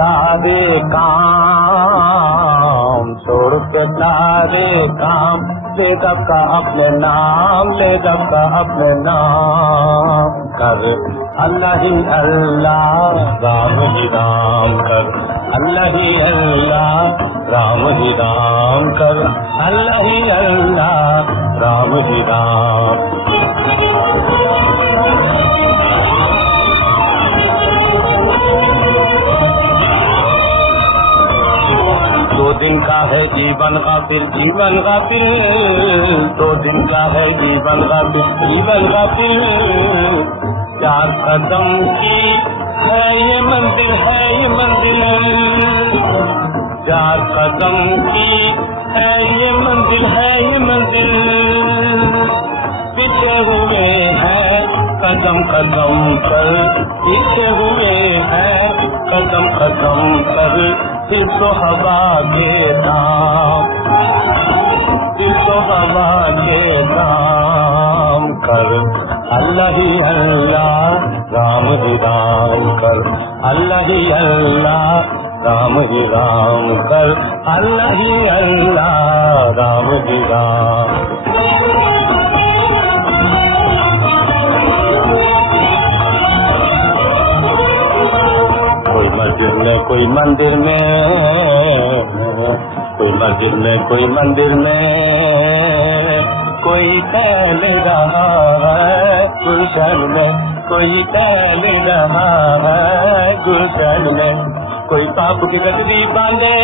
सारे काम छोड़ के सारे काम, ले सबका अपने नाम, ले सबका अपने नाम कर। अल्लाह ही अल्लाह, राम ही राम कर। अल्लाह ही अल्लाह, राम ही राम कर। अल्लाह ही अल्लाह, राम ही राम। दो दिन का है जीवन गाफिल, जीवन गाफिल। दो दिन का है जीवन गाफिल, जीवन गाफिल। 4 कदम की है ये मंजिल, है ये मंजिल। 4 कदम की है ये मंजिल, है ये मंजिल। पीछे हुए हैं कदम कदम पर, पीछे हुए हैं कदम कदम पर। दिल तो हवा के दाम, दिल तो हवा के दाम कर। अल्लाह ही अल्लाह, राम ही राम कर। अल्लाह ही अल्लाह, राम ही राम कर। अल्लाह ही अल्लाह, राम ही राम। कोई मस्जिद में, कोई मंदिर में, कोई मस्जिद में, कोई मंदिर में। कोई टहल रहा है गुलशन में, कोई टहल रहा है गुलशन में। कोई पाप की गठरी बांधे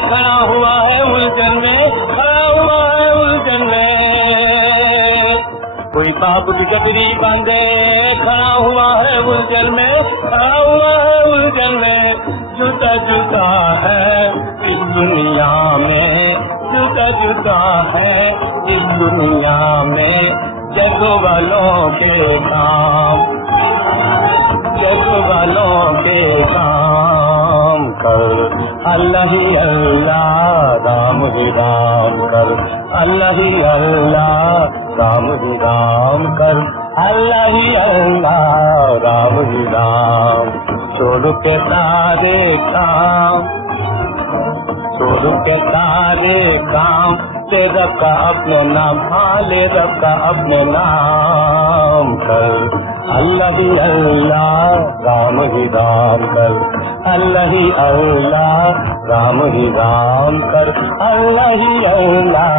खड़ा हुआ है उलझन में, खड़ा हुआ है उलझन में। कोई पाप की गठरी बांधे खड़ा हुआ है उलझन में, खड़ा हुआ है उलझन में। जुदा जुदा है इस दुनिया में, जुदा जुदा है इस दुनिया में। जग वालों के काम, जग वालों के काम कर। अल्लाह ही अल्लाह, राम ही राम कर। अल्लाह ही अल्लाह, राम ही राम कर। अल्लाह ही अल्लाह, राम ही राम। छोड़ के सारे काम, छोड़ के सारे काम। ले रब का अपने नाम, हाँ ले रब का अपने नाम कर। अल्लाह ही अल्लाह, राम ही राम कर। अल्लाह ही अल्लाह, राम ही राम कर। अल्लाह ही अल्लाह,